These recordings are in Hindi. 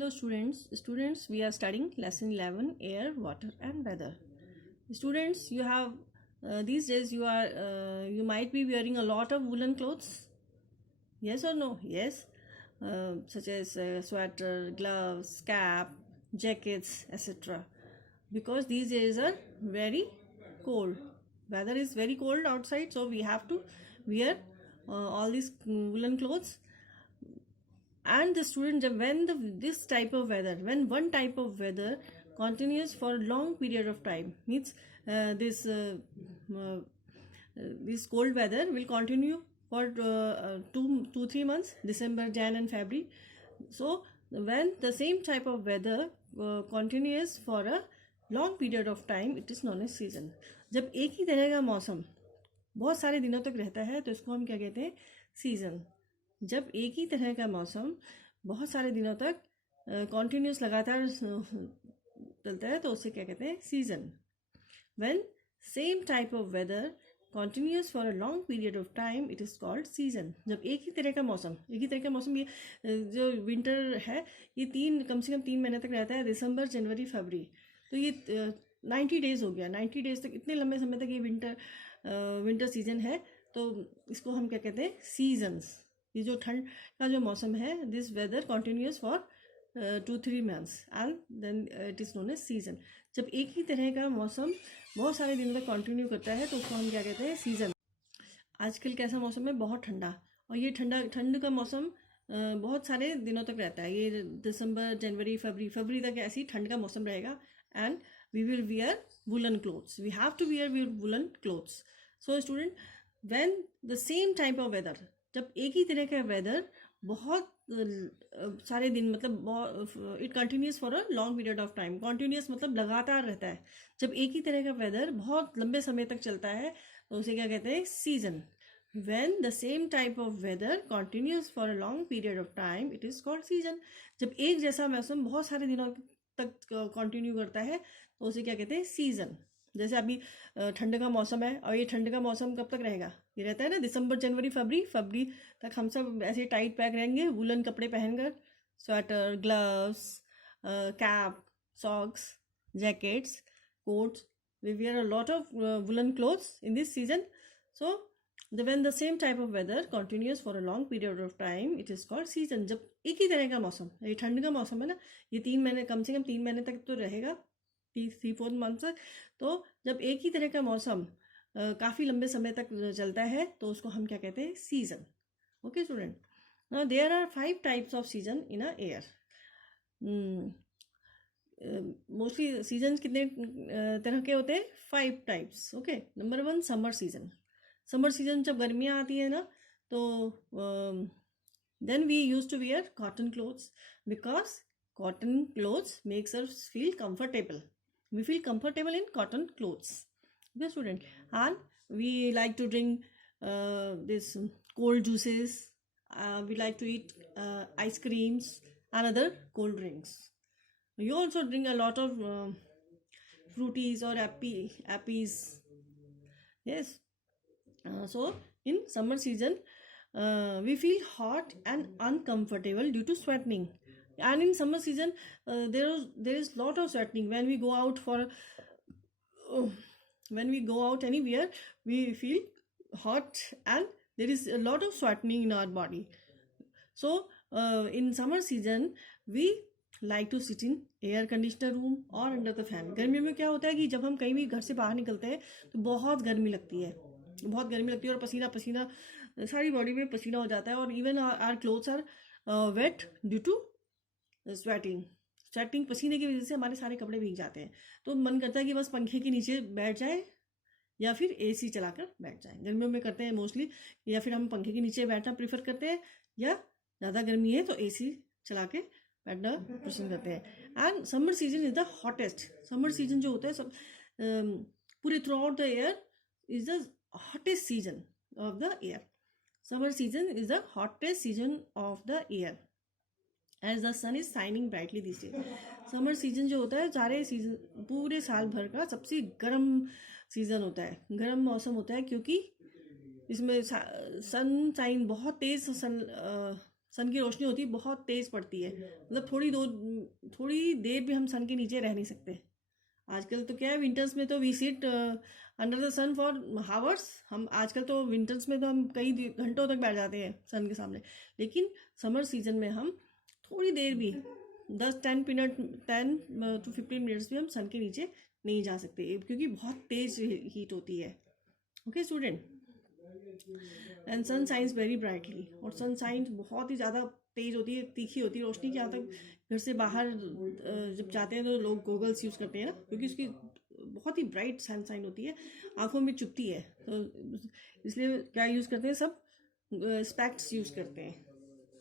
Hello students, we are studying lesson 11, air, water and weather. Students, you have these days you might be wearing a lot of woolen clothes. Yes or no? Yes. Such as sweater, gloves, cap, jackets, etc. Because these days are very cold. Weather is very cold outside, so we have to wear all these woolen clothes. And the student, when this type of weather, when one type of weather continues for a long period of time, means this cold weather will continue for 2-3 months, December, Jan and February. So when the same type of weather continues for a long period of time, it is known as season. जब एक ही तरह का मौसम बहुत सारे दिनों तक रहता है तो इसको हम क्या कहते हैं? सीजन. जब एक ही तरह का मौसम बहुत सारे दिनों तक कॉन्टिन्यूस लगातार चलता है तो उसे क्या कहते हैं? Season. When same type of weather continues for a long period of time, it is called season. जब एक ही तरह का मौसम ये जो विंटर है ये कम से कम 3 महीने तक रहता है, दिसंबर, जनवरी, फरवरी. तो ये 90 डेज हो गया. 90 डेज तक, इतने लंबे समय तक ये विंटर सीजन है. तो इसको हम क्या कहते हैं? सीजन्स. ये जो ठंड का जो मौसम है, this weather continues for 2-3 months and then it is known as season. जब एक ही तरह का मौसम बहुत सारे दिनों तक कंटिन्यू करता है तो उसको हम क्या कहते हैं? सीजन. आजकल कैसा मौसम है? बहुत ठंडा. और ये ठंड का मौसम बहुत सारे दिनों तक रहता है. ये दिसंबर, जनवरी, फरवरी तक ऐसी ठंड का मौसम रहेगा. And we will wear woollen clothes. We have to wear woollen clothes. So student, when the same type of weather, जब एक ही तरह का वेदर बहुत सारे दिन, मतलब it continuous for a long period of time. Continuous मतलब लगातार रहता है. जब एक ही तरह का वेदर बहुत लंबे समय तक चलता है तो उसे क्या कहते हैं? Season. When the same type of weather continues for a long period of time, it is called season. जब एक जैसा मौसम बहुत सारे दिनों तक कंटिन्यू करता है तो उसे क्या कहते हैं? सीजन. जैसे अभी ठंड का मौसम है और ये ठंड का मौसम कब तक रहेगा? ये रहता है ना दिसंबर, जनवरी, फरवरी तक. हम सब ऐसे टाइट पैक रहेंगे वुलन कपड़े पहनकर, sweater, gloves, cap, socks, jackets, coats. We wear a lot of woollen clothes in this season. So when the same type of weather continues for a long period of time, it is called season. जब एक ही तरह का मौसम, ये ठंड का मौसम है ना, ये 3 महीने, कम से कम 3 महीने तक तो रहेगा, 3-4 मंथ. तो जब एक ही तरह का मौसम काफ़ी लंबे समय तक चलता है तो उसको हम क्या कहते हैं? Season. Okay student, now there are 5 types of season in a year. Mostly season कितने तरह के होते हैं? 5 types. Okay, number 1, summer season. Summer season जब गर्मियाँ आती है ना तो then we use to wear cotton clothes, because cotton clothes makes us feel comfortable. We feel comfortable in cotton clothes. Okay student, and we like to drink this cold juices. We like to eat ice creams and other cold drinks. You also drink a lot of fruities or appies. Yes. So in summer season we feel hot and uncomfortable due to sweating. And in summer season there is lot of sweating. When we go out anywhere, we feel hot and there is a lot of sweating in our body. So in summer season we like to sit in air conditioner room or under the fan. गर्मियों में क्या होता है कि जब हम कहीं भी घर से बाहर निकलते हैं तो बहुत गर्मी लगती है और पसीना सारी बॉडी में पसीना हो जाता है. और even our clothes are wet due to sweating. पसीने की वजह से हमारे सारे कपड़े भीग जाते हैं. तो मन करता है कि बस पंखे के नीचे बैठ जाए या फिर एसी चलाकर बैठ जाए. गर्मियों में करते हैं मोस्टली, या फिर हम पंखे के नीचे बैठना प्रेफर करते हैं, या ज़्यादा गर्मी है तो एसी चला के बैठना पसंद करते हैं. And summer season is the hottest. Summer season जो होता है सब पूरे throughout the year is the hottest season of the year. Summer season is the hottest season of the year as the sun is shining brightly this day. Summer season जो होता है सारे सीजन पूरे साल भर का सबसे गर्म सीजन होता है, गर्म मौसम होता है, क्योंकि इसमें सनशाइन बहुत तेज सन की रोशनी होती है बहुत तेज़ पड़ती है, मतलब थोड़ी देर भी हम सन के नीचे रह नहीं सकते। आजकल तो क्या है, विंटर्स में तो we sit under the sun for hours. हम आजकल तो विंटर्स में तो हम कई घंटों तक बैठ जाते हैं सन के सामने, लेकिन समर सीजन में हम थोड़ी देर भी 10 टू 15 मिनट्स भी हम सन के नीचे नहीं जा सकते, क्योंकि बहुत तेज़ हीट होती है। Okay student, and sun shines very brightly, और सन साइंस बहुत ही ज़्यादा तेज़ होती है, तीखी होती है रोशनी। यहाँ तक घर से बाहर जब जाते हैं तो लोग गोगल्स यूज़ करते हैं ना, क्योंकि उसकी बहुत ही ब्राइट सन साइन होती है, आंखों में चुभती है, तो इसलिए क्या यूज़ करते हैं सब, स्पेक्ट्स यूज़ करते हैं।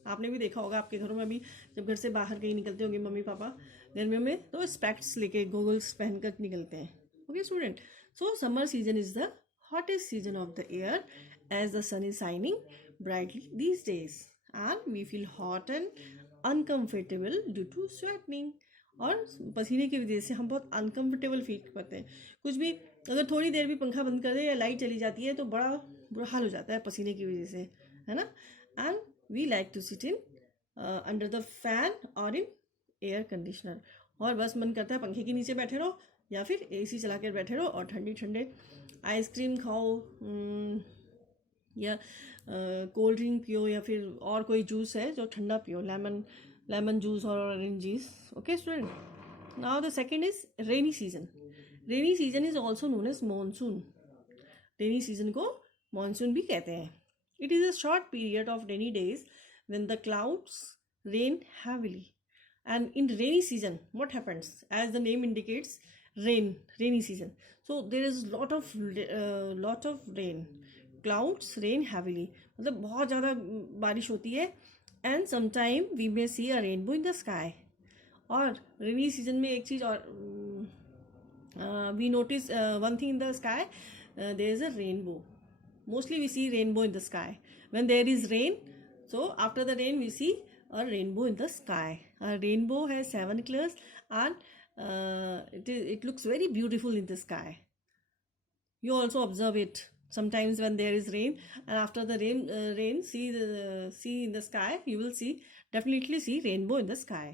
आपने भी देखा होगा आपके घरों में भी, जब घर से बाहर कहीं निकलते होंगे मम्मी पापा गर्मियों में, तो स्पेक्ट्स लेके गोगल्स पहनकर निकलते हैं। Okay student, so summer season is the hottest season of the year, as the sun is shining brightly these days and we feel hot and uncomfortable due to sweating, और पसीने की वजह से हम बहुत अनकंफर्टेबल फील करते हैं। कुछ भी अगर थोड़ी देर भी पंखा बंद कर दे या लाइट चली जाती है तो बड़ा बुरा हाल हो जाता है पसीने की वजह से, है ना। And we like to sit in under the fan और इन एयर कंडीशनर, और बस मन करता है पंखे के नीचे बैठे रहो या फिर एसी चला कर बैठे रहो और ठंडी ठंडे आइसक्रीम खाओ, या कोल्ड ड्रिंक पियो, या फिर और कोई जूस है जो ठंडा पियो, लेमन जूस और orange juice. Okay student, now the second is rainy season. Rainy season is also known as monsoon. Rainy season को मानसून भी कहते हैं। It is a short period of rainy days when the clouds rain heavily, and in rainy season what happens, as the name indicates, rainy season, so there is lot of rain, clouds rain heavily, मतलब बहुत ज़्यादा बारिश होती है, and sometime we may see a rainbow in the sky। और रेनी सीजन में एक चीज़ और we notice one thing in the sky, there is a rainbow, mostly we see rainbow in the sky when there is rain, so after the rain we see a rainbow in the sky. A rainbow has 7 colors, and it looks very beautiful in the sky. You also observe it sometimes when there is rain, and after the rain see in the sky, you will definitely see rainbow in the sky.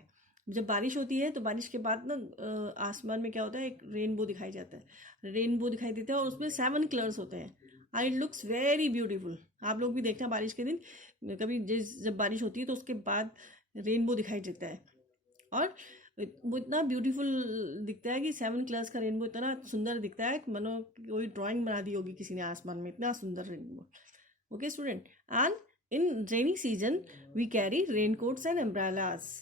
जब बारिश होती है तो बारिश के बाद ना आसमान में क्या होता है, एक रेनबो दिखाई जाता है, रेनबो दिखाई देता है, और उसमें 7 कलर्स होते हैं, and it looks very beautiful. आप लोग भी देखना बारिश के दिन कभी, जब बारिश होती है तो उसके बाद रेनबो दिखाई देता है, और वो इतना ब्यूटीफुल दिखता है कि 7 कलर्स का रेनबो इतना सुंदर दिखता है, मनो कोई ड्राइंग बना दी होगी किसी ने आसमान में, इतना सुंदर rainbow. Okay student, and in rainy season we carry rain coats and umbrellas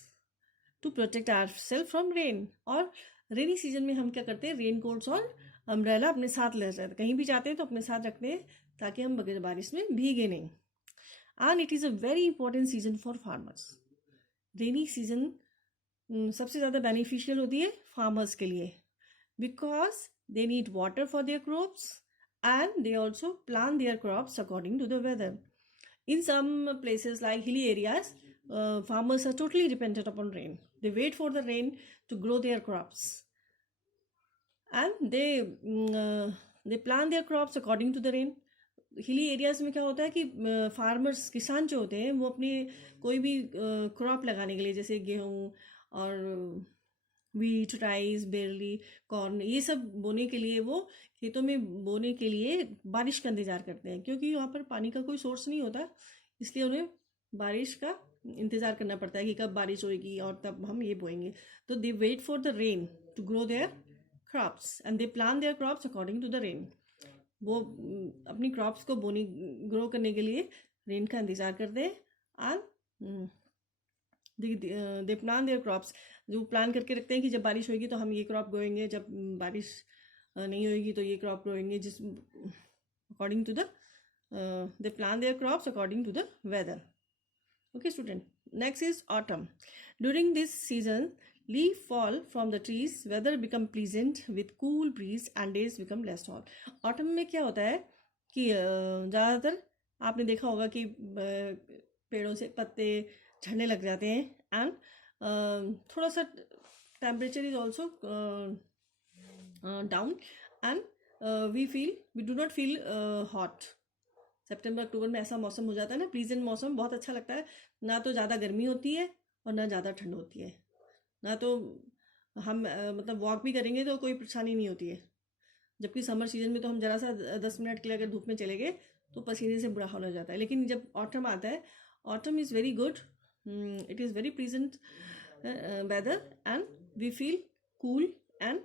to protect ourself from rain. और रेनी सीजन में हम क्या करते हैं, रेन कोट्स और अम्ब्रेला अपने साथ ले जाते हैं, कहीं भी जाते हैं तो अपने साथ रखते हैं ताकि हम बगैर बारिश में भीगे नहीं। And it is a very important season for farmers. Rainy season सबसे ज़्यादा बेनिफिशियल होती है फार्मर्स के लिए, because they need water for their crops and they also plan their crops according to the weather. In some places like hilly areas, farmers are totally dependent upon rain. They wait for the rain to grow their crops, and they plan their crops according to the rain. Hilly areas में क्या होता है कि फार्मर्स, किसान जो होते हैं, वो अपने कोई भी क्रॉप लगाने के लिए, जैसे गेहूँ और वीट, राइस, बेरली, कॉर्न, ये सब बोने के लिए, वो खेतों में बोने के लिए बारिश का इंतज़ार करते हैं, क्योंकि वहाँ पर पानी का कोई सोर्स नहीं होता, इसलिए उन्हें बारिश का इंतज़ार करना पड़ता है कि कब बारिश होएगी और तब हम ये बोएंगे। तो they wait for the rain to grow their crops and they plan their crops according to the rain. वो अपनी क्रॉप्स को ग्रो करने के लिए रेन का इंतज़ार करते हैं, and they plan their crops, जो प्लान करके रखते हैं कि जब बारिश होगी तो हम ये क्रॉप बोएंगे, जब बारिश नहीं होगी तो ये क्रॉप बोएंगे, जिस according to the they plan their crops according to the weather. Okay student, next is autumn. During this season, leaf fall from the trees, weather become pleasant with cool breeze and days become less hot. Autumn में क्या होता है कि ज़्यादातर आपने देखा होगा कि पेड़ों से पत्ते झड़ने लग जाते हैं, एंड थोड़ा सा temperature is also down, and we do not feel hot सितंबर अक्टूबर में ऐसा मौसम हो जाता है ना, प्लीजेंट मौसम, बहुत अच्छा लगता है। ना तो ज़्यादा गर्मी होती है और ना ज़्यादा ठंड होती है, ना तो हम मतलब वॉक भी करेंगे तो कोई परेशानी नहीं होती है। जबकि समर सीजन में तो हम जरा सा 10 मिनट के लिए अगर धूप में चले गए तो पसीने से बुरा हाल हो जाता है। लेकिन जब ऑटम आता है, autumn is very good, it is very pleasant weather and we feel cool and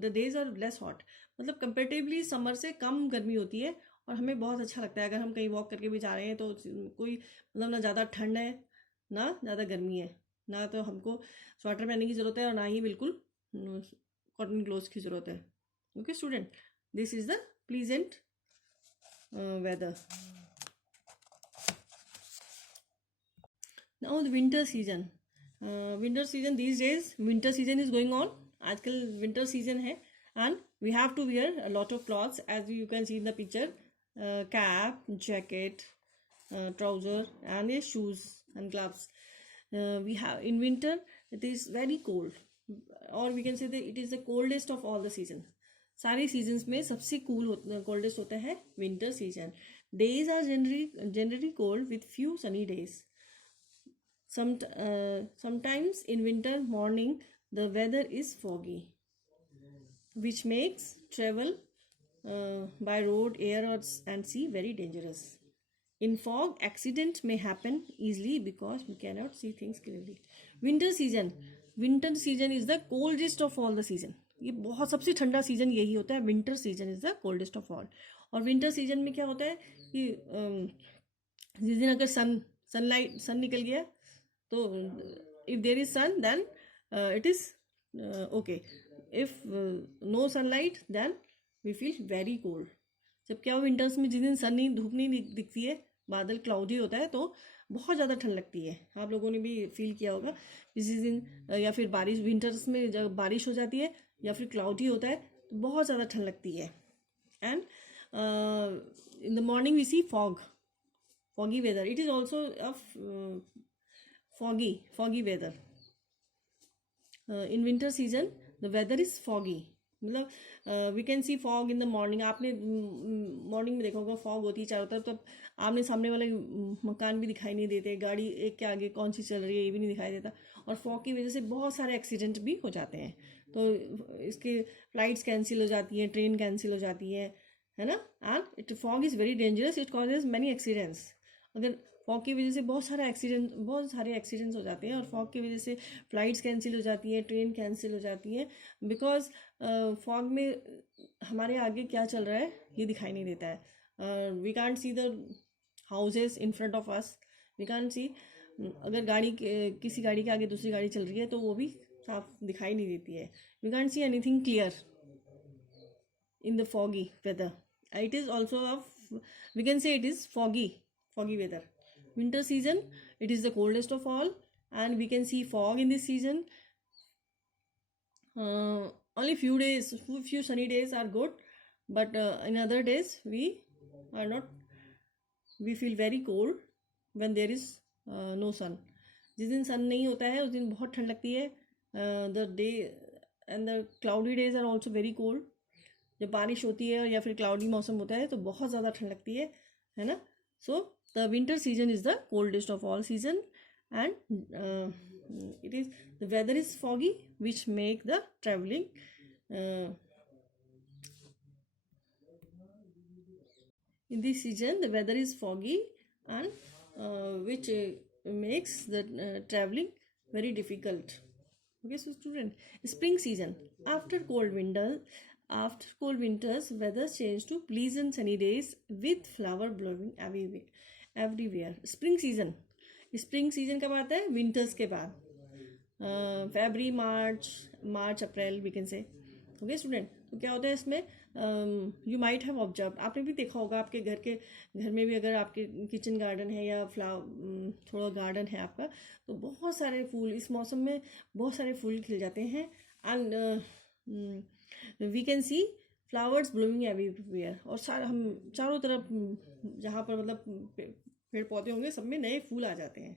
the days are less hot. मतलब कंपेरेटिवली समर से कम गर्मी होती है और हमें बहुत अच्छा लगता है। अगर हम कहीं वॉक करके भी जा रहे हैं तो कोई मतलब ना ज़्यादा ठंड है ना ज़्यादा गर्मी है, ना तो हमको स्वेटर पहनने की ज़रूरत है और ना ही बिल्कुल कॉटन क्लोथ्स की ज़रूरत है। Okay, student, this is the pleasant weather. Now the winter season. Winter season, these days winter season is going on. आजकल winter season है and we have to wear a lot of clothes as you can see in the picture. Cap, jacket, trouser and shoes and gloves. We have in winter it is very cold, or we can say that it is the coldest of all the season. सारे सीजन्स में सबसे कोल्डेस्ट होता है winter season. Days are generally cold with few sunny days. Sometimes in winter morning the weather is foggy, which makes travel by road, air and sea very dangerous. In fog, accident may happen easily because we cannot see things clearly. Winter season is the coldest of all the season. ये बहुत सबसे ठंडा सीजन यही होता है. Winter season is the coldest of all. और विंटर सीजन में क्या होता है कि जिस दिन अगर सन निकल गया तो if there is sun then it is okay. If no sunlight then we feel very cold. जब क्या विंटर्स में जिस दिन धूप नहीं दिखती है, बादल क्लाउडी होता है, तो बहुत ज़्यादा ठंड लगती है. आप लोगों ने भी फील किया होगा किसी दिन, या फिर बारिश विंटर्स में जब बारिश हो जाती है या फिर क्लाउडी होता है तो बहुत ज़्यादा ठंड लगती है. And in the morning we see foggy weather. It is also a foggy weather. In winter season the weather is foggy. मतलब we can see fog in the morning. आपने मॉर्निंग में देखा होगा फॉग होती है चारों तरफ, तो आमने सामने वाले मकान भी दिखाई नहीं देते, गाड़ी एक के आगे कौन सी चल रही है ये भी नहीं दिखाई देता. और फॉग की वजह से बहुत सारे एक्सीडेंट भी हो जाते हैं. तो इसके फ्लाइट्स कैंसिल हो जाती हैं, ट्रेन कैंसिल हो जाती है ना. And fog is very dangerous, it causes many accidents. अगर फॉग की वजह से बहुत सारे एक्सीडेंट्स हो जाते हैं और फॉग की वजह से फ़्लाइट्स कैंसिल हो जाती हैं, ट्रेन कैंसिल हो जाती हैं. बिकॉज फॉग में हमारे आगे क्या चल रहा है ये दिखाई नहीं देता है. We can't see the houses in front of us. We can't see, अगर किसी गाड़ी के आगे दूसरी गाड़ी चल रही है तो वो भी साफ दिखाई नहीं देती है. We can't see anything clear in the foggy weather. It is also we can say it is foggy weather. Winter season, it is the coldest of all, and we can see fog in this season. Only few sunny days are good, but in other days we feel very cold when there is no sun. जिस दिन सन नहीं होता है उस दिन बहुत ठंड लगती है. The day and the cloudy days are also very cold. जब बारिश होती है या फिर क्लाउडी मौसम होता है तो बहुत ज़्यादा ठंड लगती है ना. So the winter season is the coldest of all season and it is the weather is foggy which make the traveling in this season the weather is foggy and which makes the traveling very difficult. Okay, so student, spring season. After cold winters, weather changed to pleasant sunny days with flower blowing everywhere. Spring season कब आता है? विंटर्स के बाद. फरवरी, मार्च अप्रैल we can say. Okay student, तो क्या होता है इसमें, यू माइट हैव ऑब्जर्व, आपने भी देखा होगा आपके घर में भी, अगर आपके किचन गार्डन है या थोड़ा गार्डन है आपका, तो बहुत सारे फूल इस मौसम में बहुत सारे फूल खिल जाते हैं. And we can see flowers blooming everywhere. और हम चारों तरफ जहाँ पर मतलब पेड़ पौधे होंगे सब में नए फूल आ जाते हैं.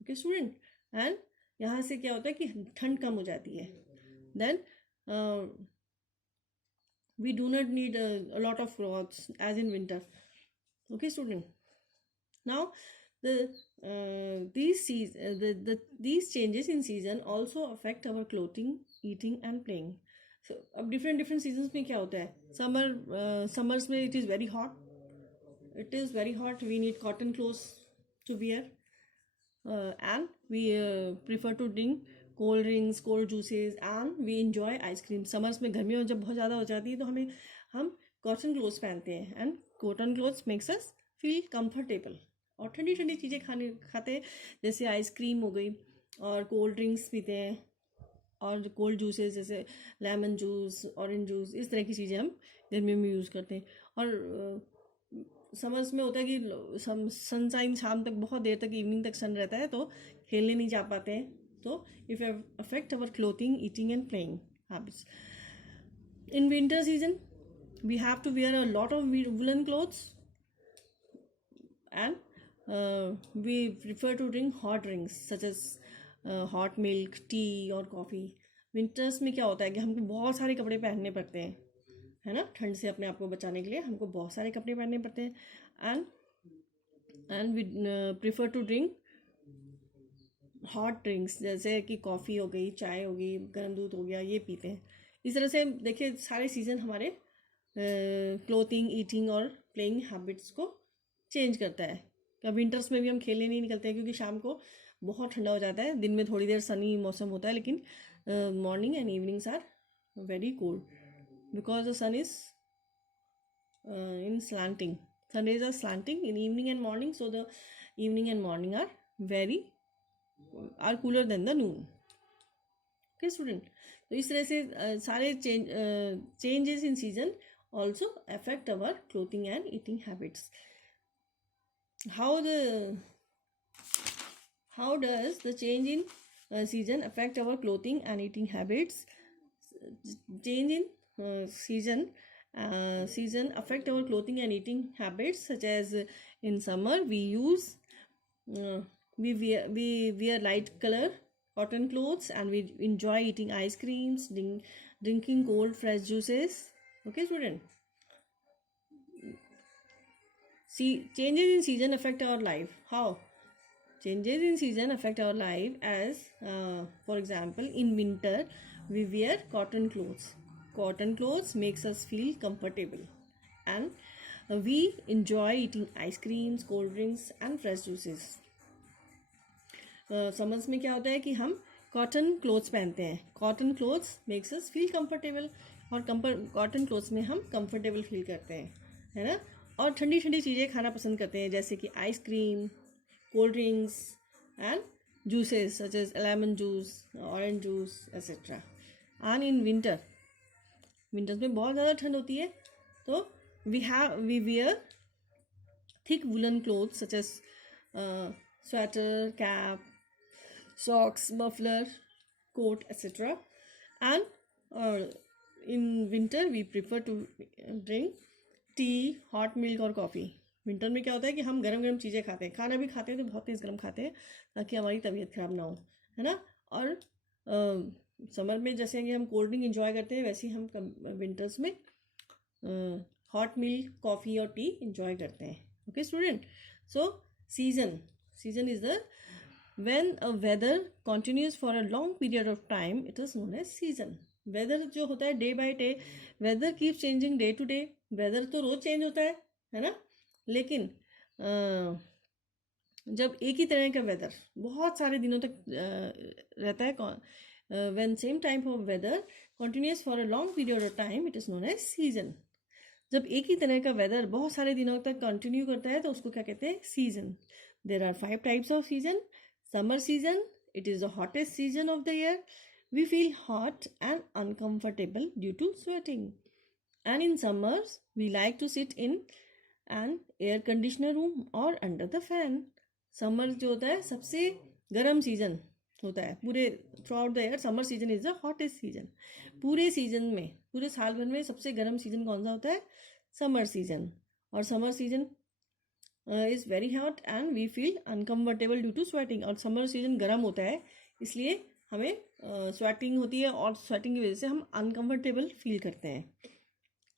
ओके स्टूडेंट, एंड यहाँ से क्या होता है कि ठंड कम हो जाती है. Then we do not need a lot of clothes as in winter. Okay, student. Now, these changes in season also affect our clothing, eating, and playing. So, अब different seasons में क्या होता है? Summers में it is very hot. It is very hot. We need cotton clothes to wear, and we prefer to drink cold drinks, cold juices, and we enjoy ice cream. Summers में गर्मियों में जब बहुत ज़्यादा हो जाती है तो हम कॉटन क्लोथ्स पहनते हैं, and cotton clothes makes us feel comfortable. और ठंडी ठंडी चीज़ें खाते हैं, जैसे आइसक्रीम हो गई, और कोल्ड ड्रिंक्स पीते हैं, और कोल्ड जूसेस जैसे लेमन जूस, ऑरेंज जूस, इस तरह की चीज़ें हम गर्मियों में यूज़ करते हैं. और समर्स में होता है कि सनशाइन शाम तक, बहुत देर तक, इवनिंग तक सन रहता है, तो खेलने नहीं जा पाते हैं. तो if affect our clothing, eating and playing habits. In winter season we have to wear a lot of woolen clothes, and we prefer to drink hot drinks such as hot milk, tea और coffee. विंटर्स में क्या होता है कि हमको बहुत सारे कपड़े पहनने पड़ते हैं, है ना, ठंड से अपने आप को बचाने के लिए हमको बहुत सारे कपड़े पहनने पड़ते हैं. And we prefer to drink hot drinks, जैसे कि कॉफ़ी हो गई, चाय हो गई, गर्म दूध हो गया, ये पीते हैं. इस तरह से देखिए सारे सीज़न हमारे क्लोथिंग, ईटिंग और प्लेइंग हैबिट्स को चेंज करता है. विंटर्स में भी हम खेलने नहीं निकलते हैं क्योंकि शाम को बहुत ठंडा हो जाता है. दिन में थोड़ी देर सनी मौसम होता है, लेकिन morning and evenings are very cold because the sun is in slanting. Sun rays are slanting in evening and morning, so the evening and morning are cooler than the noon. Okay student. तो इस तरह से सारे changes in season also affect our clothing and eating habits. How does the change in season affect our clothing and eating habits? Change in season affect our clothing and eating habits, such as in summer we wear light color cotton clothes, and we enjoy eating ice creams, drinking cold fresh juices. Okay student. See, changes in season affect our life. How? Changes in season affect our life as for example, in winter we wear cotton clothes. Cotton clothes makes us feel comfortable, and we enjoy eating ice creams, cold drinks and fresh juices. Summers में क्या होता है कि हम कॉटन क्लोथ्स पहनते हैं. Cotton clothes makes us feel comfortable, और कॉटन क्लोथ्स में हम कंफर्टेबल फील करते हैं, है ना. और ठंडी ठंडी चीज़ें खाना पसंद करते हैं, जैसे कि ice cream, cold drinks and juices such as lemon juice, orange juice etcetera. And in winters में बहुत ज़्यादा ठंड होती है, तो we wear thick woollen clothes such as sweater, cap, socks, muffler, coat, etc. And in winter we prefer to drink tea, hot milk और coffee. विंटर में क्या होता है कि हम गरम गरम चीज़ें खाते हैं, खाना भी खाते हैं तो बहुत तेज़ गरम खाते हैं ताकि हमारी तबीयत ख़राब ना हो, है ना. और समर में जैसे कि हम कोल्ड ड्रिंक इंजॉय करते हैं, वैसे ही हम विंटर्स में हॉट मिल्क, कॉफ़ी और टी इंजॉय करते हैं. Okay student. So season is the when a weather continues for a long period of time, it is known as season. weather जो होता है day by day, weather keeps changing day to day. weather तो रोज चेंज होता है ना. लेकिन जब एक ही तरह का वेदर बहुत सारे दिनों तक रहता है, when same type of weather continues for a long period of time, it is known as season. जब एक ही तरह का वेदर बहुत सारे दिनों तक कंटिन्यू करता है तो उसको क्या कहते हैं? Season. There are 5 types of season. Summer season, it is the hottest season of the year. We feel hot and uncomfortable due to sweating. And in summers, we like to sit in an air conditioner room or under the fan. Summer जो होता है सबसे गर्म सीजन होता है पूरे throughout the year. Summer season is the hottest season. पूरे सीजन में, पूरे साल भर में सबसे गर्म सीजन कौन सा होता है? Summer season. और summer season is very hot and we feel uncomfortable due to sweating. और समर सीजन गर्म होता है इसलिए हमें स्वेटिंग होती है, और स्वेटिंग की वजह से हम अनकम्फर्टेबल फील करते हैं.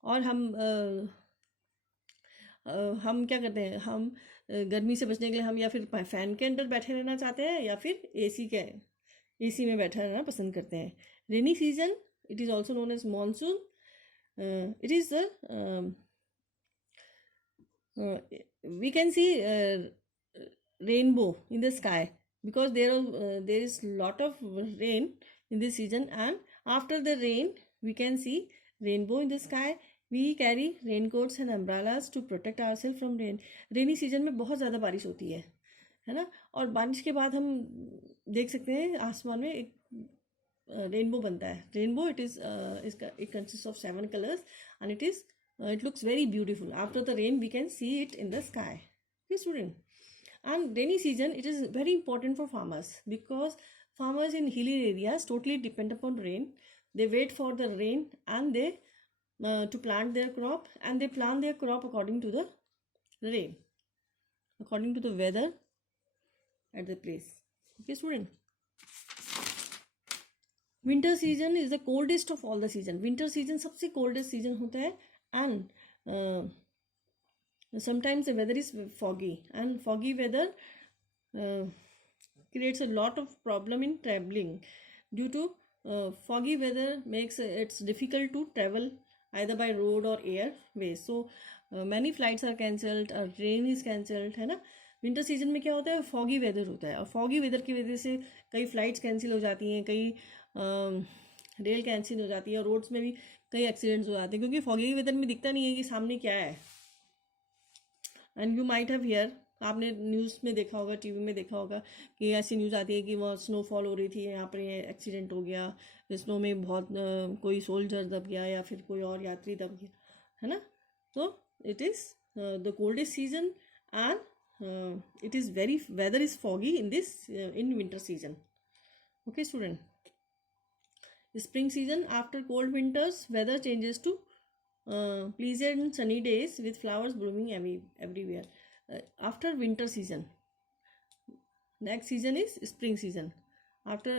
और हम हम क्या करते हैं, हम गर्मी से बचने के लिए हम या फिर फैन के अंदर बैठे रहना चाहते हैं या फिर एसी में बैठा रहना पसंद करते हैं. Rainy season, it is also known as monsoon. It is the we can see rainbow in the sky because there is lot of rain in this season, and after the rain we can see rainbow in the sky. We carry raincoats and umbrellas to protect ourselves from rain. Rainy season में बहुत ज़्यादा बारिश होती है ना, और बारिश के बाद हम देख सकते हैं आसमान में एक रेनबो बनता है. Rainbow it consists of 7 colors, and it looks very beautiful. After the rain we can see it in the sky. Okay, student. And rainy season, it is very important for farmers because farmers in hilly areas totally depend upon rain. They wait for the rain and they to plant their crop, and they plant their crop according to the rain, according to the weather at the place. Okay, student. Winter season is the coldest of all the season. Winter season सबसे कोल्डेस्ट सीजन होता है, and sometimes the weather is foggy, and foggy weather creates a lot of problem in traveling. Due to foggy weather makes it's difficult to travel either by road or airways, so many flights are cancelled or train is cancelled, है ना. विंटर सीजन में क्या होता है, फॉगी वेदर होता है, और फॉगी वेदर की वजह से कई फ्लाइट्स कैंसिल हो जाती हैं, कई रेल कैंसिल हो जाती है, और रोड्स में भी कई एक्सीडेंट्स हो जाते हैं क्योंकि फॉगी वेदर में दिखता नहीं है कि सामने क्या है. And you might have here, आपने न्यूज़ में देखा होगा, टीवी में देखा होगा कि ऐसी न्यूज़ आती है कि वहाँ स्नोफॉल हो रही थी, यहाँ पर एक्सीडेंट हो गया, स्नो में बहुत कोई सोल्जर दब गया या फिर कोई और यात्री दब गया, है ना. तो it is the coldest season, and it is weather is foggy in winter season. Okay, student. Spring season, after cold winters weather changes to pleasant sunny days with flowers blooming everywhere. After winter season, next season is spring season. After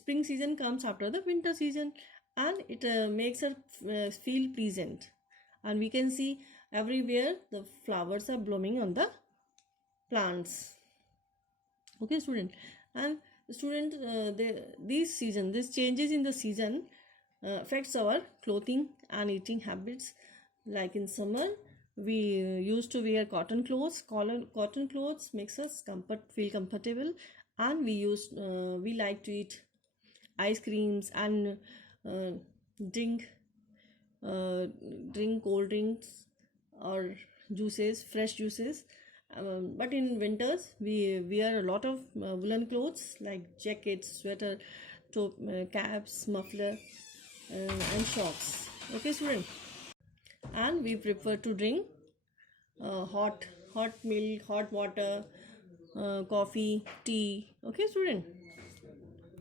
spring season comes after the winter season, and it makes us feel pleasant, and we can see everywhere the flowers are blooming on the plants. Okay, student. And student, these changes in the season affects our clothing and eating habits. Like in summer we used to wear cotton clothes. Cotton clothes makes us feel comfortable, and we like to eat ice creams and drink cold drinks or juices, fresh juices. But in winters we wear a lot of woolen clothes like jackets, sweater, caps, muffler, and shorts. Okay, student. And we prefer to drink hot milk, hot water, coffee, tea. Okay, student.